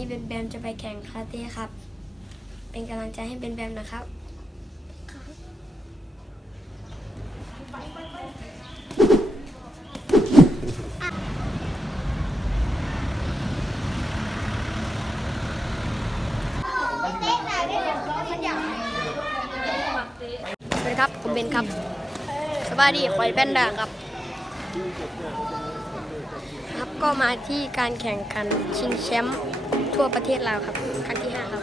นี้เบนแบมจะไปแข่งคาราเต้ครับ เป็นกำลังใจให้เบนแบมนะครับสวัสดีครับผมเบนครับสวัสดีคอยแพนด้าครับก็มาที่การแข่งขันชิงแชมป์ทั่วประเทศลาวครับครั้งที่5ครับ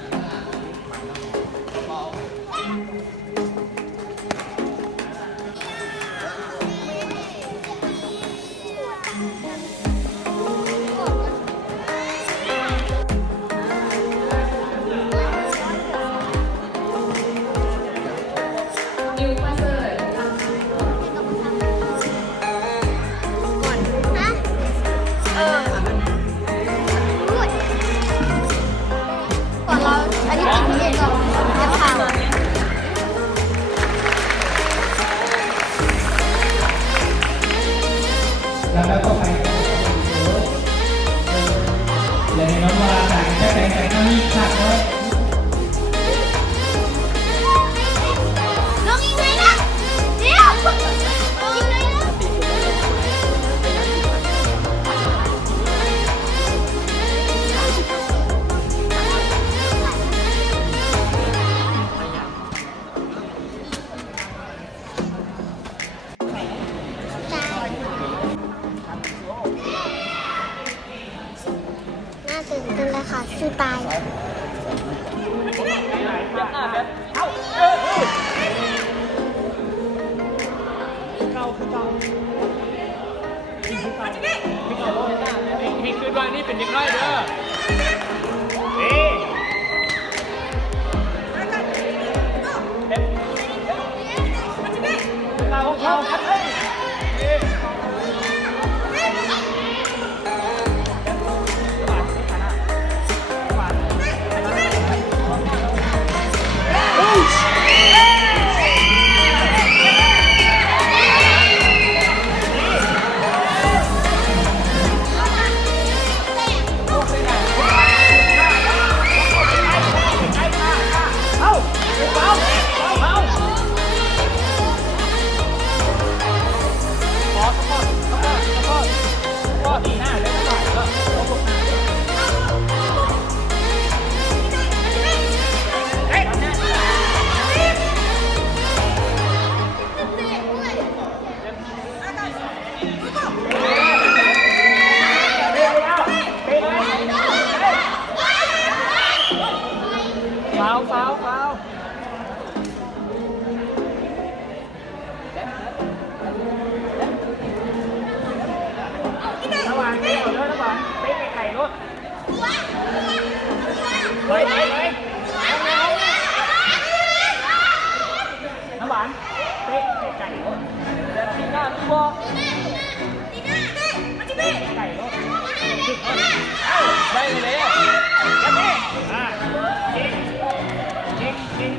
แล้วก็ไปเลยน้องว่าแต่งแต่งนี่ขาดเลยลงอีกเลยนะเดี๋ยวลงอีกเลยนะน่าตื่นเต้นเลยค่ะสู้ตายนี่คือด้วยนี่เป็นเด็กน้อยเด้อเราพัดให้ฟาวระหว่างเดี๋ยวระหว่างเป๊ะไก่รถเลยน้ำหวานเป๊ะไก่รถเดี๋ยวตีหน้าตัวไก่รถได้เลยยังไงจริง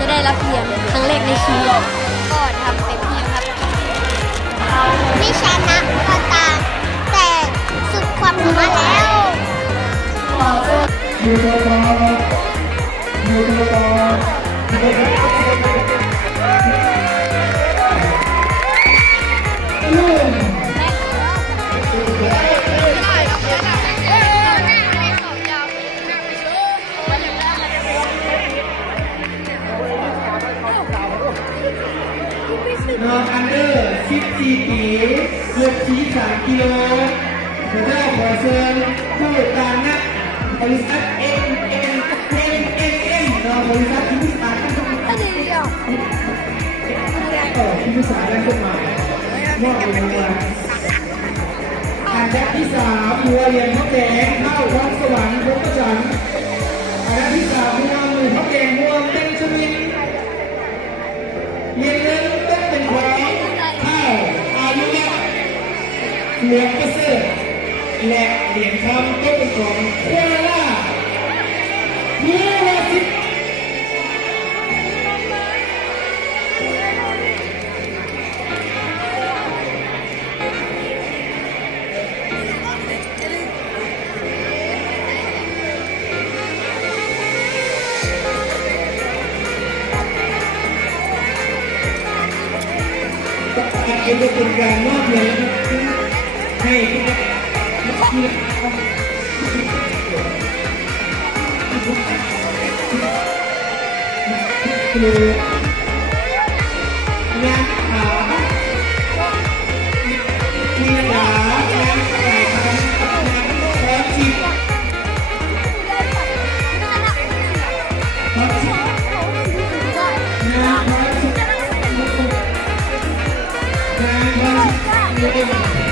จะได้รับเหรียญครั้งแรกในชีวิตก็ทำเต็มที่ครับ ไม่ชนะก็ตามแต่สุดความสามารถแล้ว อยู่ตัวต่ออยู่ตัวต่อ นอนอันเดอร์14 ปีเลือดชี้3 กิโลพระเจ้าขอเชิญผู้การนักบริษัทเอ็นเราบริษัทที่พิสารที่พิสารได้ขึ้นมามอบรางวัลอันดับที่3หัวเหรียญพระแดงเข้าท้องสวรรค์พบประจันอันดับที่3หัวมือพระแดงหัวเป็นชวินเหรียญเงินต้องเป็นของข้าวอายุยะเหลืองประเสริฐและเหรียญทองต้องเป็นของโคราชเมื่อวันที่อาจจะเป็นการมอบเงินให้คืองานขามีหลางานขายทำงานพร้อมชิมพร้อมชิมงานพร้อมชิมงานพร้อมชิม